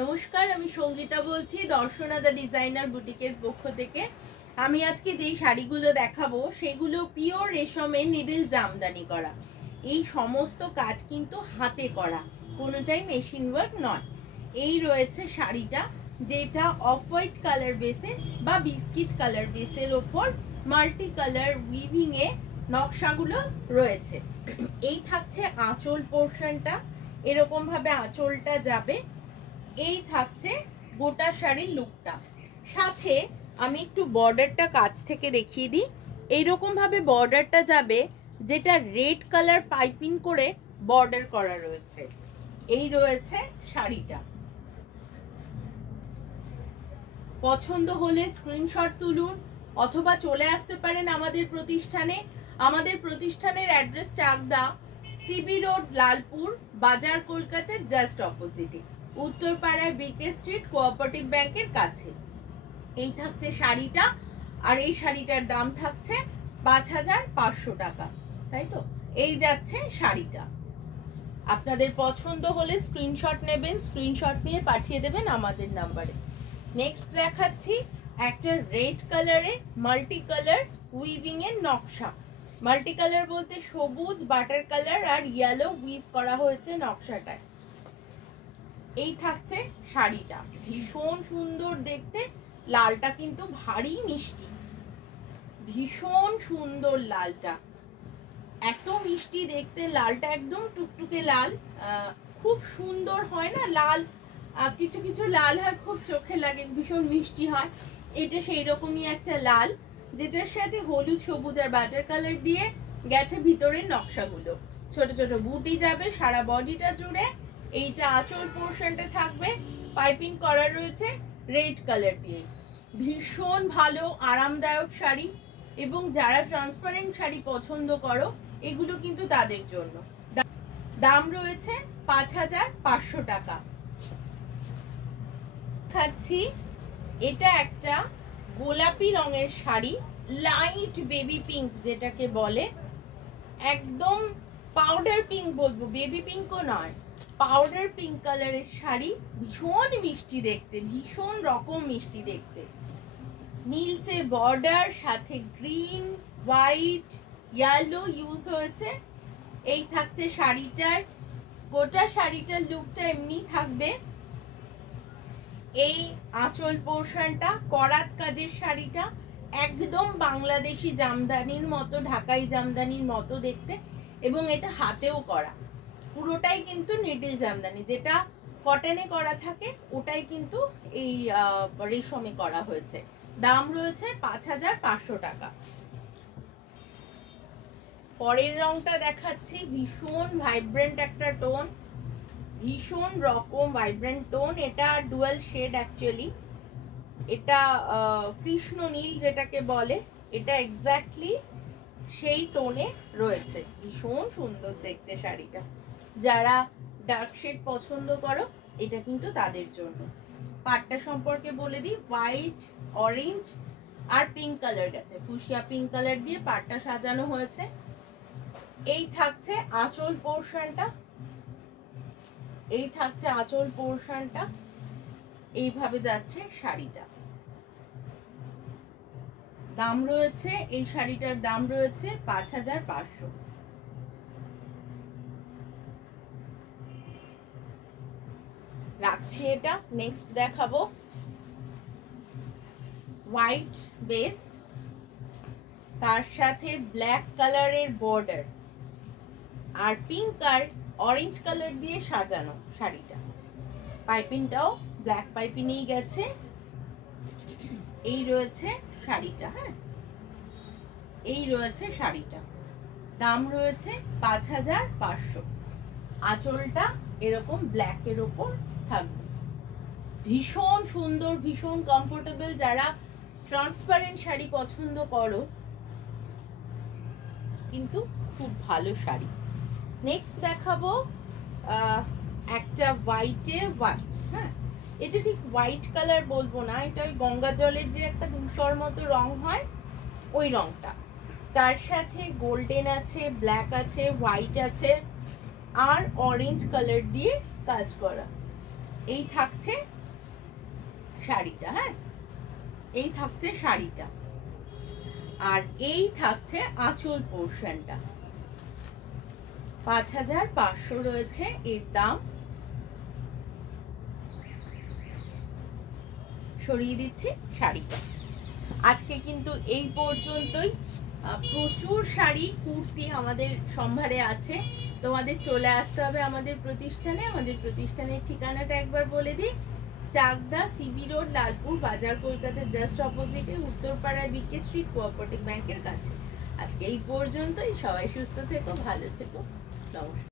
নমস্কার, আমি সঙ্গীতা বলছি দর্শনা দা ডিজাইনার বুটিকের পক্ষ থেকে। আমি আজকে যেই শাড়িগুলো দেখাবো সেগুলো পিওর রেশমের নিডল জামদানি করা। এই সমস্ত কাজ কিন্তু হাতে করা, কোনোটাই মেশিন ওয়ার্ক নয়। এই রয়েছে শাড়িটা, যেটা অফ হোয়াইট কালার বেসে বা বিস্কিট কালার বেসের ওপর মাল্টি কালার উইভিং এ নকশাগুলো রয়েছে। এই থাকছে আঁচল পোর্শনটা, এরকম ভাবে আঁচলটা যাবে। এই থাকছে গোটা শাড়ির লুকটা। সাথে আমি একটু বর্ডারটা কাছ থেকে দেখিয়ে দিই। এইরকম ভাবে বর্ডারটা যাবে, যেটা রেড কালার পাইপিং করে বর্ডার করা রয়েছে। এই রয়েছে শাড়িটা। পছন্দ হলে স্ক্রিনশট তুলুন অথবা চলে আসতে পারেন আমাদের প্রতিষ্ঠানে। আমাদের প্রতিষ্ঠানের address Chakdah, CB road, Lalpur Bazar, কলকাতার জাস্ট অপোজিটে, উত্তরপাড়ায় বিকে স্ট্রিট, কোঅপারেটিভ ব্যাংকের কাছে। এই থাকছে শাড়িটা, আর এই শাড়িটার দাম থাকছে ৫,৫০০ টাকা, তাই তো? এই যাচ্ছে শাড়িটা। আপনাদের পছন্দ হলে স্ক্রিনশট নেবেন, স্ক্রিনশট নিয়ে পাঠিয়ে দেবেন আমাদের নাম্বারে। নেক্সট দেখাচ্ছি একটা রেড কালারে মাল্টি কালার উইভিং এর নকশা। মাল্টি কালার বলতে সবুজ, বাটার কালার আর ইয়েলো উইভ করা হয়েছে নকশাটায়। এই থাকছে শাড়িটা, ভীষণ সুন্দর দেখতে। লালটা কিন্তু ভারী মিষ্টি, ভীষণ সুন্দর লালটা, এত মিষ্টি দেখতে। লালটা একদম টুকটুকে লাল, খুব সুন্দর হয় না লাল, কিছু কিছু লাল হয় খুব চোখে লাগে, ভীষণ মিষ্টি হয়। এটা সেই রকমই একটা লাল, যেটার সাথে হলুদ, সবুজ আর বাটার কালার দিয়ে গেছে ভিতরের নকশাগুলো। ছোট ছোট বুটি যাবে সারা বডিটা জুড়ে। এইটা আঁচল পোর্শনটা থাকবে, পাইপিং করা রয়েছে রেড কালার দিয়ে। ভীষণ ভালো আরামদায়ক শাড়ি, এবং যারা ট্রান্সপারেন্ট শাড়ি পছন্দ করো এগুলো কিন্তু তাদের জন্য। দাম রয়েছে ৫,৫০০ টাকা। খাচ্ছি এটা একটা গোলাপি রঙের শাড়ি, লাইট বেবি পিঙ্ক যেটাকে বলে, একদম পাউডার পিঙ্ক বলবো, বেবি পিঙ্কও নয়, পাউডার পিঙ্ক কালারের শাড়ি। ভীষণ মিষ্টি দেখতে, ভীষণ রকম মিষ্টি দেখতে। নীলচে বর্ডার, সাথে গ্রিন, হোয়াইট, ইয়েলো ইউজ হয়েছে। এই থাকছে শাড়িটার, গোটা শাড়িটার লুকটা এমনি থাকবে। এই আঁচল পোর্শনটা করাত কাজের শাড়িটা, একদম বাংলাদেশি জামদানির মতো, ঢাকাই জামদানির মতো দেখতে, এবং এটা হাতেও করা। পুরোটাই কিন্তু নিডল জামদানি, যেটা কটনে করা থাকে ওটাই কিন্তু এই রেশমে করা হয়েছে। দাম রয়েছে ৫,৫০০ টাকা। পরের রংটা দেখাচ্ছি, ভীষণ ভাইব্রেন্ট একটা টোন, ভীষণ রকম ভাইব্রেন্ট টোন। এটা ডুয়াল শেড অ্যাকচুয়ালি, এটা কৃষ্ণ নীল যেটাকে বলে, এটা এক্স্যাক্টলি সেই টোনে রয়েছে। ভীষণ সুন্দর দেখতে শাড়িটা। যারা ডার্ক শেড পছন্দ করো এটা কিন্তু তাদের জন্য। পাটটা সম্পর্কে বলে দিই, হোয়াইট, অরেঞ্জ আর পিঙ্ক কালার গেছে, ফুসিয়া পিঙ্ক কালার দিয়ে পাটটা সাজানো হয়েছে। এই থাকছে আঁচল পোর্শনটা, এই থাকছে আঁচল পোর্শনটা, এইভাবে যাচ্ছে শাড়িটা। দাম রয়েছে, এই শাড়িটার দাম রয়েছে ৫,৫০০। রাখছি এটা। নেক্সট দেখাবো হোয়াইট বেস, তার সাথে ব্ল্যাক কালারের বর্ডার আর পিঙ্ক আর অরেঞ্জ কালার দিয়ে সাজানো শাড়িটা। পাইপিংটাও ব্ল্যাক পাইপিংই গেছে। এই রয়েছে শাড়িটা। হ্যাঁ, এই রয়েছে শাড়িটা। দাম রয়েছে ৫,৫০০। আঁচলটা এরকম ব্ল্যাকের ওপর থাকবে। ভীষণ সুন্দর, ভীষণ কমফোর্টেবল। যারা ট্রান্সপারেন্ট শাড়ি পছন্দ করো কিন্তু খুব ভালো শাড়ি। নেক্সট দেখাবো একটা হোয়াইটে হোয়াইট। হ্যাঁ, এটা ঠিক হোয়াইট কালার বলবো না, এটা ওই গঙ্গা জলের যে একটা ধূসর মতো রং হয় ওই রংটা। তার সাথে গোল্ডেন আছে, ব্ল্যাক আছে, হোয়াইট আছে আর অরেঞ্জ কালার দিয়ে কাজ করা। এই থাকছে শাড়িটা, হ্যাঁ এই থাকছে শাড়িটা, আর এই থাকছে আঁচল পোর্শনটা। 5500 রয়েছে এর দাম। সরিয়ে দিচ্ছি শাড়িটা। আজকে কিন্তু এই পর্যন্তই। প্রচুর শাড়ি কুর্তি আমাদের সম্ভারে আছে, তোমাদের চলে আসতে হবে আমাদের প্রতিষ্ঠানে। আমাদের প্রতিষ্ঠানের ঠিকানাটা একবার বলে দিই, চাকদা সিবি রোড, লালপুর বাজার, কলকাতা জাস্ট অপোজিটে, উত্তরপাড়ায় বিকে স্ট্রিট, কোঅপারেটিভ ব্যাংকের কাছে। আজকে এই পর্যন্তই। সবাই সুস্থ থেকো, ভালো থেকো, নমস্কার।